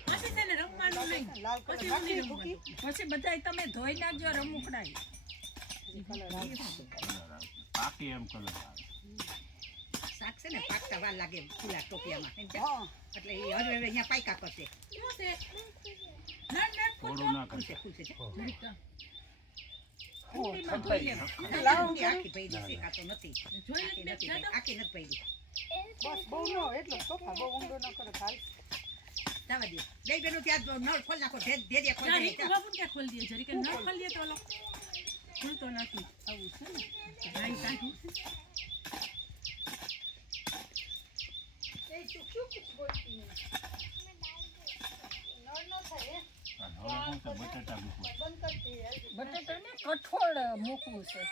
પછી તેને રમવાનું નહીં. લાલ કલર પછી નાખી ઊંધી ભૂકી રમવાનું. પછી બધાય તમે ધોઈ નાખજો રમૂકડાય. પાકી એમ કલર આવે. શાક છે ને પાકતા વાર લાગે ખુલ્લા ટોપિયામાં સમજ્યા? હા એટલે એ હવે અહીંયા પાયકા કરશે શું છે? નાન નાન થોડું ના ખુલશે કરતા. ખુલશે જરીક ઊંડીમાં ધોઈ લેવા. ઊંડી આખી ભરી છે કાં તો નથી જોઈ આખી લે નથી ભરી. આખી નથી ભરી બસ બહુ ન એટલો સોફા બહુ ઊંડો ન કરે હાલ જવા દે બે બેનો ત્યાં નળ ખોલ નાખો ધેરિયા ખોલ તારી નાખો. બાબુને ક્યાં ખોલી દે જરીક ન ખોલી દે તો ઓલો ખુલતો નથી આવું છે ને ગાય કાઢું અને હવે હું તો બટાટા મૂકું. બટેટા ને કઠોળ મૂકવું છે.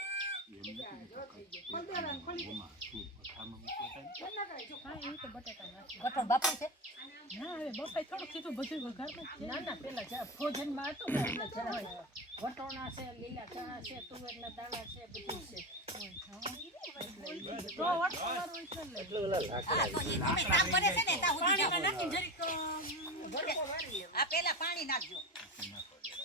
એમ નથી મૂકતા. એમાં શું પથારમાં મૂકતા હતા ને? હા એ તો બટેટા નાખી. કઠોળ બાપુ છે ના હવે બપાઈ થોડુંક કીધું બધું વઘારમાં જ છે. ના ના પેલા ભોજનમાં હતું ને એટલે જરા વટોણા છે લીલા ચણા છે તુવેરના દાણા છે બધું છે. તો વટોણાનું છે ને. કામ કરે છે ને ત્યાં સુધી પાણીમાં નાખીને જરીક આ પેલા પાણી નાખજો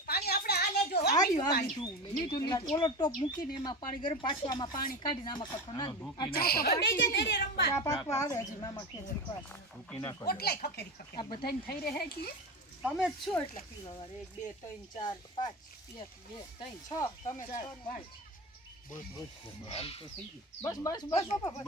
પાણી આપણે આ લેજો હો, આર્યું મીઠું પાણી. મીઠું લીધું ઓલો ટોપ મૂકીને એમાં પાણી ગરમ પાછું આમાં પાણી કાઢીને આમાં કઠો આમાં નાખી ભૂકી નાખો. બીજે ધીરે રમવા. ચા પાકવા આવે હજી મામા કે છે પાસ ભૂકી નાખો. ઓટલાય ખખેરી ખખેરી આ બધાને થઈ રહે એટલે તમે જ છો એટલા પીવા 1 2 3 4 5 1 2 3 6 તમે 6 5 બસ બસ હાલ તો થઈ ગયું. બસ બસ બસ બાપા બસ